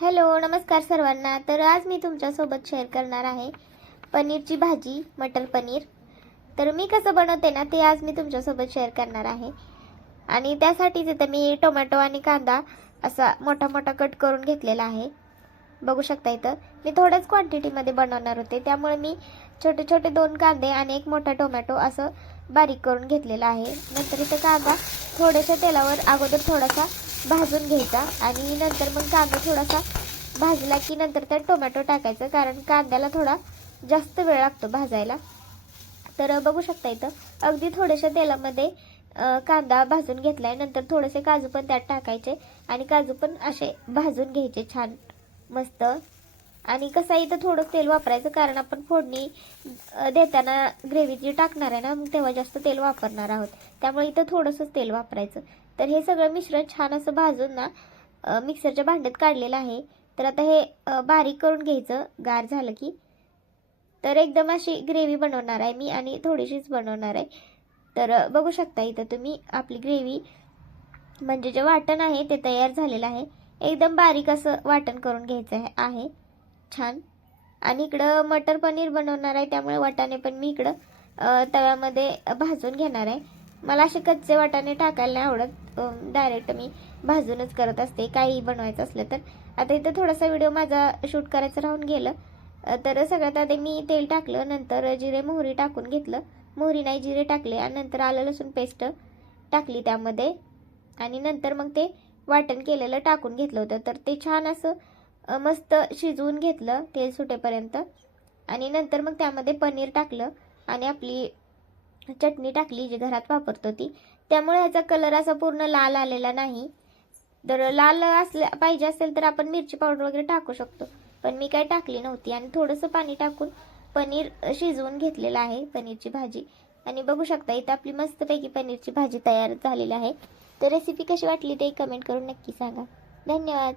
Hello, नमस्कार सर्वांना. तर आज मी तुमच्यासोबत शेअर करणार आहे पनीरची भाजी, मटर पनीर. तर मी कसं बनवते ना ते आज मी तुमच्यासोबत शेअर करणार आहे. आणि त्यासाठीच इथं मी टोमॅटो आणि कांदा असा मोठा मोठा कट करून घेतलेला आहे. बघू शकता इथं मी थोड्याच क्वांटिटीमध्ये बनवणार होते, त्यामुळे मी छोटे छोटे 2 कांदे आणि एक मोठा टोमॅटो असं बारीक करून घेतलेला आहे. नंतर इथं कांदा थोड्याशा तेलावर अगोदर थोडासा भाजून घ्यायचा आणि नंतर मग कांदा थोडासा भाजला की नंतर त्यात टोमॅटो टाकायचं, कारण कांद्याला थोडा जास्त वेळ लागतो भाजायला. तर बघू शकता इथं अगदी थोड्याशा तेलामध्ये कांदा भाजून घेतलाय. नंतर थोडेसे काजू पण त्यात टाकायचे आणि काजू पण असे भाजून घ्यायचे छान मस्त. आणि कसं इथं थोडं तेल वापरायचं, कारण आपण फोडणी देताना ग्रेव्ही जी टाकणार आहे ना, मग तेव्हा जास्त तेल वापरणार आहोत, त्यामुळे इथं थोडंसंच तेल वापरायचं. तर हे सगळं मिश्रण छान असं भाजून ना मिक्सरच्या भांड्यात काढलेलं आहे. तर आता हे बारीक करून घ्यायचं गार झालं की. तर एकदम अशी ग्रेव्ही बनवणार आहे मी आणि थोडीशीच बनवणार आहे. तर बघू शकता इथं तुम्ही आपली ग्रेव्ही म्हणजे जे वाटण आहे ते तयार झालेलं आहे. एकदम बारीक असं वाटण करून घ्यायचं आहे छान. आणि इकडं मटर पनीर बनवणार आहे, त्यामुळे वाटाणे पण मी इकडं तव्यामध्ये भाजून घेणार आहे. मला असे कच्चे वाटाणे टाकायला नाही आवडत, डायरेक्ट मी भाजूनच करत असते काही बनवायचं असलं तर. आता इथं थोडासा व्हिडिओ माझा शूट करायचं राहून गेलं. तर सगळ्यात आधी मी तेल टाकलं, नंतर जिरे मोहरी टाकून घेतलं. मोहरी नाही जिरे टाकले आणि नंतर आलं लसूण पेस्ट टाकली त्यामध्ये. आणि नंतर मग ते वाटण केलेलं टाकून घेतलं होतं. तर ते छान असं मस्त शिजवून घेतलं तेल सुटेपर्यंत. आणि नंतर मग त्यामध्ये पनीर टाकलं आणि आपली चटणी टाकली जी घरात वापरतो ती. त्यामुळे ह्याचा कलर असा पूर्ण लाल आलेला नाही. जर लाल असल्या पाहिजे असेल तर आपण मिरची पावडर वगैरे टाकू शकतो, पण मी काय टाकली नव्हती. आणि थोडंसं पाणी टाकून पनीर शिजवून घेतलेलं आहे, पनीरची भाजी. आणि बघू शकता इथं आपली मस्तपैकी पनीरची भाजी तयार झालेली आहे. तर रेसिपी कशी वाटली ते कमेंट करून नक्की सांगा. धन्यवाद.